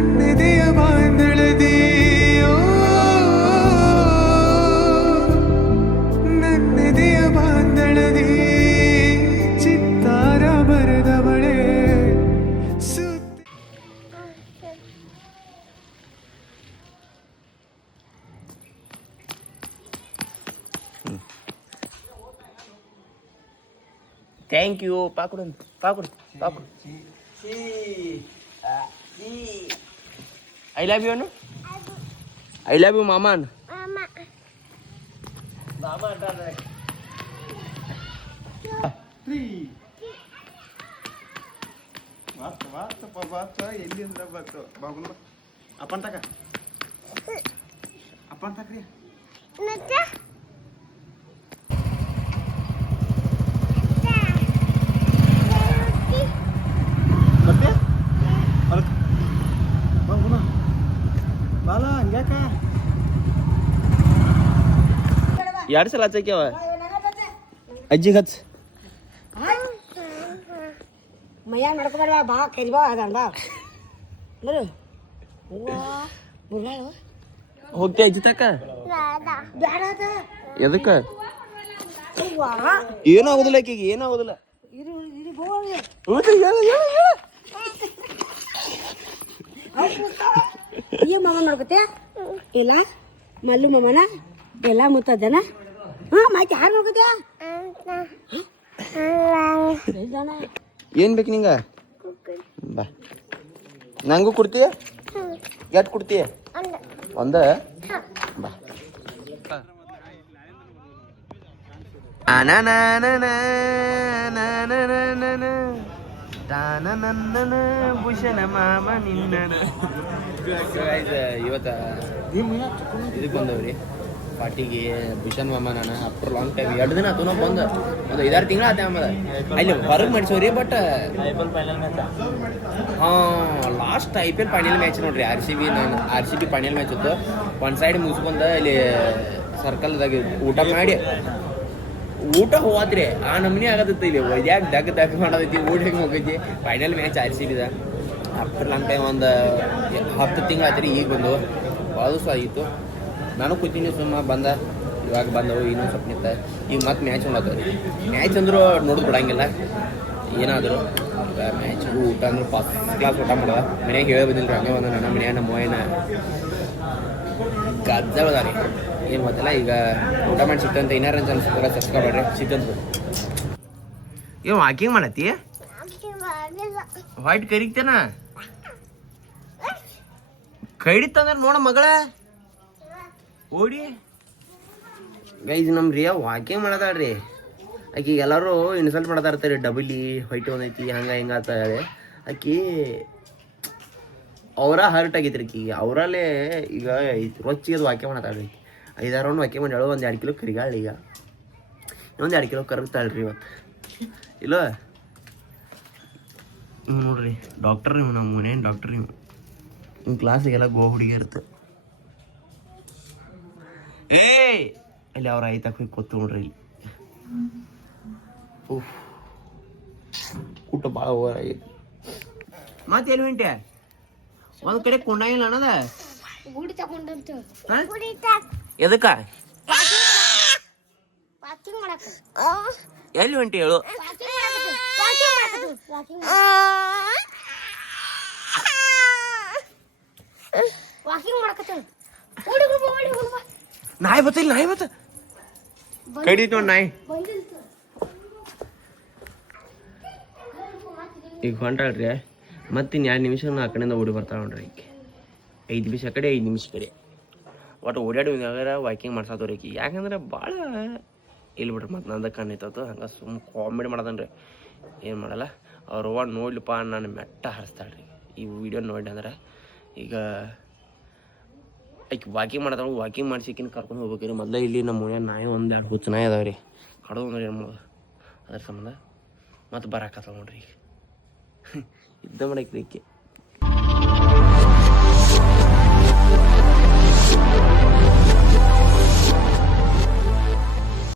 ನನ್ನೆದೆಯ ಬಾಂಧಳದಿ ನನ್ನೆದೆಯ ಬಾಂಧಳದಿ ಚಿತ್ತಾರ ಬರೆದವಳೆ ಥ್ಯಾಂಕ್ ಯು ಪಾಕುಡು I love you Anu I love you ಮಾಮ ಅನು ಮಾಮ ಅಂತಾರೆ ಬಾತ ಎಲ್ಲಿಂದ ಬಾತು ಬಾಗುಣ ಅಪ್ಪನ್ ತಕ ಅಪ್ಪನ್ ತಕ್ರಿ ಮತ್ತೆ ಬಾಗುಣ ಬಾಲ ಹಂಗ್ಯಾಕ 2 ಸಲ ಹಚ್ಚಕ್ಯಾವ ಅಜ್ಜಿಗೆ ಹಚ್ಚ ಮೈಯಾಗ ನಡ್ಕೊಬಾರ ಬಾ ಕರಿ ಬಾ ಅದನ್ ಬಾ ನೋಡು ಹೋಗ್ತಿ ಅಜ್ಜಿ ತಕ್ಕ ಎದಕ್ಕ ಏನಾಗೋದಿಲ್ಲ ಆಕೆಗೆ ಏನಾಗೋದಿಲ್ಲ ಈ ಮಾಮ ನೋಡ್ಕೊತೀಯ ಇಲ್ಲ ಮಲ್ಲು ಮಾಮನ ಎಲ್ಲ ಮುತ್ತದನ ಹಾ ಮಾಯ್ತಿ ಯಾರು ನೋಡ್ಕೊತೀಯ ಏನ್ ಬೇಕು ನಿಂಗ ಬಾ ನಂಗೂ ಕೊಡ್ತೀಯ ಎಷ್ಟು ಕೊಡ್ತೀಯ ಒಂದ ಬಾ ಭೂಷಣ ಮಾಮ ನಿನ್ನ ಇವತ್ತ ಇದಕ್ಕೆ ಬಂದವ್ರಿ ಪಾರ್ಟಿಗೆ ಭೂಷಣ್ ಮಾಮ ನಾನು ಆಫ್ಟರ್ ಲಾಂಗ್ ಟೈಮ್ 2 ದಿನ ಆತು ನಾವು ಬಂದು ಒಂದು 5-6 ತಿಂಗಳು ಆತ ಆಮೇಲೆ ಅಲ್ಲಿ ಹೊರಗೆ ಮಾಡಿಸೋರಿ but last IPL final match ನೋಡ್ರಿ RCB ಫೈನಲ್ ಮ್ಯಾಚ್ ಇತ್ತು ಒಂದು ಸೈಡ್ ಮುಗಿಸ್ಕೊಂಡ ಇಲ್ಲಿ ಸರ್ಕಲ್ದಾಗ ಊಟ ಮಾಡಿ ಊಟ ಹೋದ್ರಿ ಆ ನಮ್ನಿ ಆಗತ್ತ ಇಲ್ಲಿ ಯಾಕೆ ದಗ್ ಮಾಡೋದೈತಿ ಊಟ ಹೆಂಗೆ ಹೋಗೈತಿ ಫೈನಲ್ ಮ್ಯಾಚ್ RCBದ ಆಫ್ಟರ್ ಲಾಂಗ್ ಟೈಮ್ ಒಂದು 10 ತಿಂಗಳು ಆಯ್ತು ರೀ ಈಗ ಬಂದು ಭಾಳ ದಿವಸ ಆಗಿತ್ತು ನಾನು ಕೂತೀನಿ ಸುಮ್ಮ ಬಂದ ಇವಾಗ ಬಂದವು ಇನ್ನೊಂದು ಸ್ವಲ್ಪ ನಿಂತ ಈಗ ಮತ್ತೆ ಮ್ಯಾಚ್ ನೋಡತ್ತವ್ರಿ ಮ್ಯಾಚ್ ಅಂದರೂ ನೋಡೋದು ಬಿಡಂಗಿಲ್ಲ ಏನಾದರೂ ಮ್ಯಾಚ್ ಊಟ ಅಂದ್ರೆ ಫಸ್ಟ್ ಕ್ಲಾಸ್ ಊಟ ಮಾಡುವ ಮನ್ಯಾಗ ಹೇಳಿ ಬಂದಿಲ್ಲ ಹಂಗೆ ಬಂದ ನನ್ನ ಮನ್ಯಾಗ ನಮ್ಮ ಮೋಯನ ಗದ್ದಳದ ರೀ ಏನು ಗೊತ್ತಿಲ್ಲ ಈಗ ಊಟ ಮಾಡಿ ಸಿಕ್ತಂತ ಏನಾರ ಅನ್ಸ್ತಾರ ಸಬ್ಸ್ಕ್ರೈಬ್ ಮಾಡ್ರಿ ಸಿಕ್ಕಂತ ಏನು ವಾಕಿಂಗ್ ಮಾಡತ್ತಿ ವೈಟ್ ಕರಿತೇನ ಕೈಡಿತ್ತಂದ್ರೆ ನೋಡ ಮಗಳ ಓಡಿ ಗೈಸ್ ನಮ್ಮ ರಿಯಾ ವಾಕಿಂಗ್ ಮಾಡತಾಳ್ರಿ ಆಕಿ ಎಲ್ಲರೂ ಇನ್ಸಲ್ಟ್ ಮಾಡ್ತಾ ಇರ್ತಾರೆ ಡಬಲಿ ಹೊಯ್ಟ್ ಒಂದೈತಿ ಹಂಗೆ ಹಿಂಗೆ ಅಂತ ಹೇಳಿ ಆಕಿ ಅವರ ಹರ್ಟ್ ಆಗೈತ್ರಿ ಆಕಿಗೆ ಅವರಲ್ಲೇ ಈಗ ರೊಚ್ಚಿಗೆ ಅದು ವಾಕ್ಯ ಮಾಡತಾಳ್ರಿ 5-6 ರೌಂಡ್ ವಾಕ್ಯ ಮಾಡಿ ಒಂದು 2 ಕಿಲೋ ಕರಿಗಾಳ ಈಗ ಇನ್ನೊಂದು 2 ಕಿಲೋ ಕರಗ್ತಾಳ್ರಿ ಇವತ್ತು ಇಲ್ಲ ನೋಡ್ರಿ ಡಾಕ್ಟರ್ ನೀವು ನಮ್ಮ ಮನೇನು ಡಾಕ್ಟರ್ ನೀವು ನಿಮ್ಮ ಕ್ಲಾಸಿಗೆಲ್ಲ ಗೋ ಹುಡುಗಿ ಇರುತ್ತೆ ಅಲ್ಲಿ ಅವ್ರ ಆಯ್ತಾಕ ಹೋಗಿ ಕೂತು ನೋಡ್ರಿ ಇಲ್ಲಿ ಊಟ ಭಾಳ ಓವರ್ ಆಗೈತಿ ಮತ್ತೆ ಎಲ್ಲಿ ಹೊಂಟೆ ಒಂದ್ ಕಡೆ ಕೊಂಡಾಗಿಲ್ಲ ಅನ್ನದ ಎದಕ್ಕ ಎಲ್ಲಿ ಹೊಂಟಿ ಹೇಳು ನಾಯಿ ಬತ್ತಿಲ್ಲ ನಾಯಿ ಬತ್ತ ಕಡಿತು ನಾಯಿ ಈಗ ಹೊಂಟಾಳ್ರಿ ಮತ್ತಿನ್ 2 ನಿಮಿಷ ಆ ಕಡೆಯಿಂದ ಓಡಿ ಬರ್ತಾಳ ನೋಡ್ರಿ ಈಗ 5 ನಿಮಿಷ ಆ ಕಡೆ 5 ನಿಮಿಷ ಕಡೆ ಒಟ್ಟು ಓಡಾಡಿ ವಾಕಿಂಗ್ ಮಾಡ್ಸಾತವ್ರಿ ಈಗ ಯಾಕಂದ್ರೆ ಭಾಳ ಇಲ್ಲಿ ಬಿಡ್ರಿ ಮತ್ತೆ ನಂದ ಕಣ್ಣಿತ್ತು ಹಂಗೆ ಸುಮ್ಮ ಕಾಮಿಡಿ ಮಾಡದನ್ರಿ ಏನು ಮಾಡಲ್ಲ ಅವ್ರವ್ವ ನೋಡ್ಲಿಪ್ಪ ನಾನು ಮೆಟ್ಟ ಹರಿಸ್ತಾಳ್ರಿ ಈ ವಿಡಿಯೋ ನೋಡಿ ಅಂದ್ರೆ ಈಗ ಆಕೆ ವಾಕಿಂಗ್ ಮಾಡತಾಳು ವಾಕಿಂಗ್ ಮಾಡ್ಸಿಕಿನ ಕರ್ಕೊಂಡು ಹೋಗ್ಬೇಕ್ರಿ ಮೊದಲೇ ಇಲ್ಲಿ ನಮ್ಮ ಮನೆ ನಾಯಿ 1-2 ಹುಚ್ಚು ನಾಯಿ ಅದಾವ ರೀ ಕಡೋದು ಅಂದ್ರೆ ಏನು ಮಾಡೋದು ಅದ್ರ ಸಂಬಂಧ ಮತ್ತೆ ಬರಾಕತ್ತಾವ ನೋಡ್ರಿ ಈಗ ಇದ್ದ ಮಾಡಕ್ಕೆ